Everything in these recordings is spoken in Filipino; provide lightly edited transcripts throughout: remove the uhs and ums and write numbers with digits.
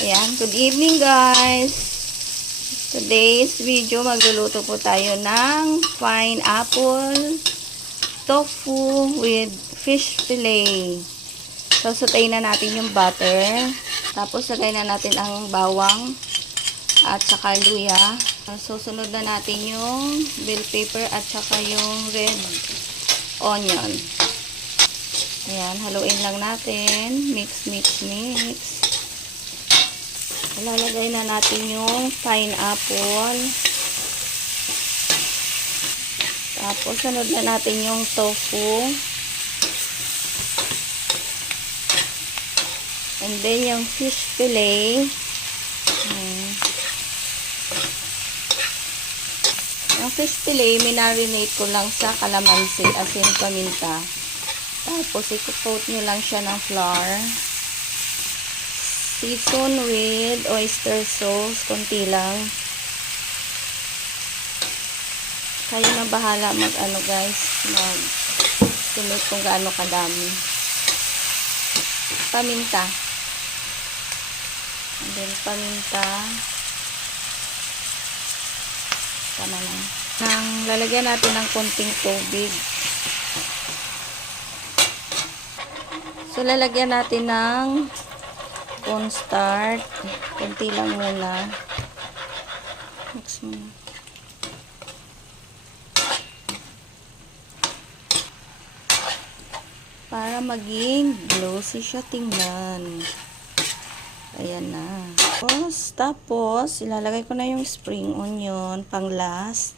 Ayan, good evening guys. Today's video, magluluto po tayo ng pineapple tofu with fish fillet. So, sutayin na natin yung butter. Tapos, lagay na natin ang bawang at saka luya. Susunod na natin yung bell pepper at saka yung red onion. Ayan, haluin lang natin. Mix. Ilalagay na natin yung pineapple. Tapos, sunod na natin yung tofu. And then, yung fish fillet. Yung fish fillet, minarinate ko lang sa kalamansi, asin, paminta. Tapos, i-coat nyo lang siya ng flour. Season with oyster sauce, konti lang. Kayo na bahala mag-ano guys, mag-estimate kung gaano kadami. Paminta. And then paminta. Tama lang. Lalagyan natin ng konting tubig. So, lalagyan natin ng cornstarch. Kunti lang muna. Mix mo. Para maging glossy siya tingnan. Ayan na. Tapos, ilalagay ko na yung spring onion pang last.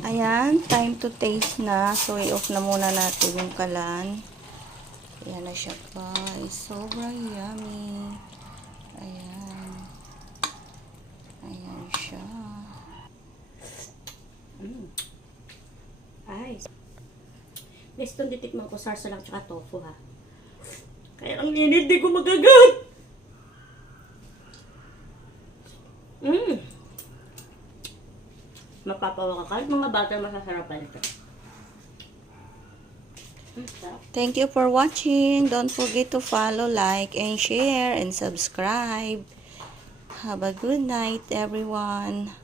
Ayan, time to taste na. So, i-off na muna natin yung kalan. Ayan na siya guys. Sobrang yummy. Ayan. Ayan siya. Ay. Guys, itong titikman ko sarsa lang tsaka tofu ha. Kaya ang init, di ko magagat. Mapapawa ka kahit mga bata masasarapan ito. Thank you for watching. Don't forget to follow, like, and share, and subscribe. Have a good night, everyone.